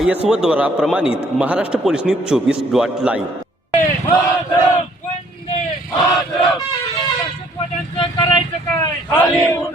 I S O द्वारा प्रमाणित Maharashtra police news चोवीस डॉट लाईव्ह. वंदे दहशतवाद्यांचं करायचं काय खाली मुंड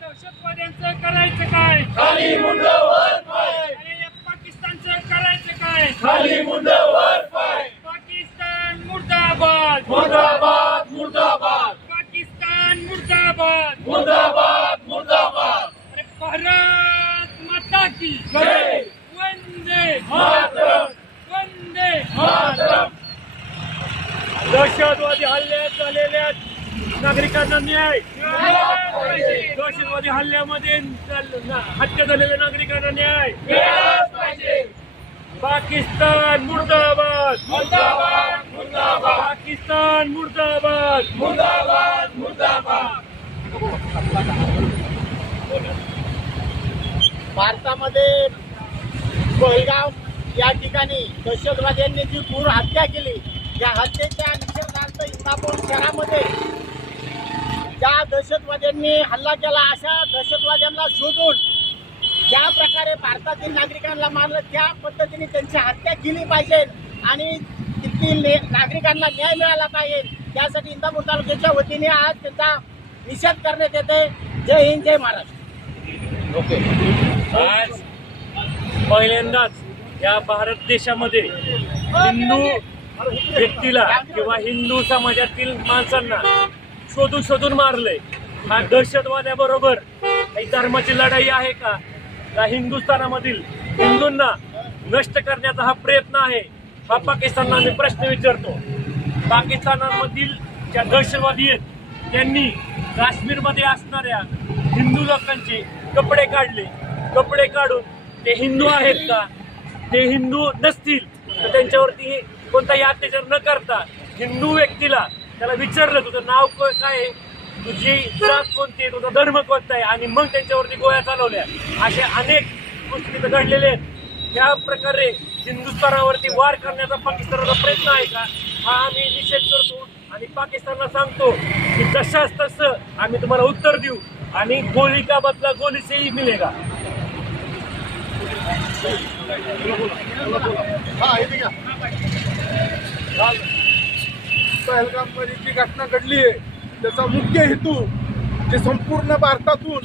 दहशतवाद्यांचं करायचं काय खाली मुंड वर पाय अरे या पाकिस्तानचं करायचं काय खाली मुंड वर पाय पाकिस्तान मुर्दाबाद मुर्दाबाद मुर्दाबाद पाकिस्तान मुर्दाबाद मुर्दाबाद मुर्दाबाद अरे भारत माता की जय! वंदे मातरम! वंदे मातरम! दहशतवादी हल्ल्यात झालेल्या नागरिकांना न्याय! दहशतवादी हल्ल्यामध्ये हत्या झालेल्या नागरिकांना न्याय! पाकिस्तान मुर्दाबाद! मुर्दाबाद मुर्दाबाद! पाकिस्तान मुर्दाबाद! मुर्दाबाद मुर्दाबाद! भारतामध्ये कोळगाव या ठिकाणी दहशतवाद्यांनी जी क्रूर हत्या केली या हत्येच्या निषेधार्थ इंदापूर शहरामध्ये ज्या दहशतवाद्यांनी हल्ला केला अशा दहशतवाद्यांना शोधून ज्या प्रकारे भारतातील नागरिकांना मारलं त्या पद्धतीने त्यांची हत्या केली पाहिजे आणि तिथील नागरिकांना न्याय मिळाला पाहिजे. त्यासाठी इंदापूर तालुक्याच्या वतीने आज त्यांचा निषेध करण्यात येते जय हिंद जय महाराष्ट्र. आज पहिल्यांदाच या भारत देशामध्ये हिंदू व्यक्तीला किंवा हिंदू समाजातील माणसांना शोधून शोधून मारलंय. हा दहशतवाद्याबरोबर काही धर्माची लढाई आहे का? या हिंदुस्थानामधील हिंदूंना नष्ट करण्याचा हा प्रयत्न आहे? हा पाकिस्तानला मी प्रश्न विचारतो. पाकिस्तानामधील ज्या दहशतवादी आहेत त्यांनी काश्मीरमध्ये असणाऱ्या हिंदू लोकांचे कपडे काढले. कपडे काढून ते हिंदू आहेत का? ते हिंदू नसतील तर त्यांच्यावरती कोणताही अत्याचार न करता हिंदू व्यक्तीला त्याला विचारलं तुझं नाव काय आहे? तुझी जात कोणती आहे? तुझा धर्म कोणता आहे? आणि मग त्यांच्यावरती गोळ्या चालवल्या. असे अनेक गोष्टी तिथं घडलेले आहेत. त्या प्रकारे हिंदुस्थानावरती वार करण्याचा पाकिस्तानाचा प्रयत्न आहे का? हा आम्ही निषेध करतो. आणि पाकिस्तानला सांगतो की जशाच तसं आम्ही तुम्हाला उत्तर देऊ आणि गोली का बदला गोली सेही मिलेगा पहलगाममध्ये जी घटना घडली आहे त्याचा मुख्य हेतू जे संपूर्ण भारतातून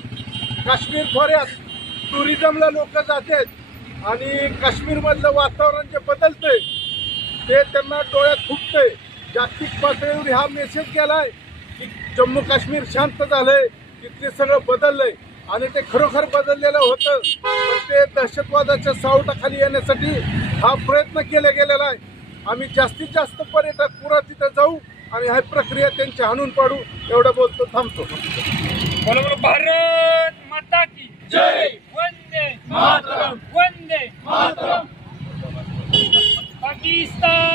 काश्मीर खोऱ्यात टुरिझमला लोक जातात आणि काश्मीरमधलं वातावरण जे बदलतंय ते त्यांना डोळ्यात फुटतंय. जागतिक पातळीवर हा मेसेज गेलाय की जम्मू काश्मीर शांत झालंय तिथले सगळं बदललंय. आणि ते खरोखर बदललेलं होतं. पण ते दहशतवादाच्या सावटाखाली येण्यासाठी हा प्रयत्न केला गेलेला आहे. आम्ही जास्तीत जास्त पर्यटक पुरा तिथं जाऊ आणि ह्या प्रक्रिया त्यांची हाणून पाडू एवढं बोलतो थांबतो. भारत माता की जय. वंदे मातरम वंदे मातरम. पाकिस्तान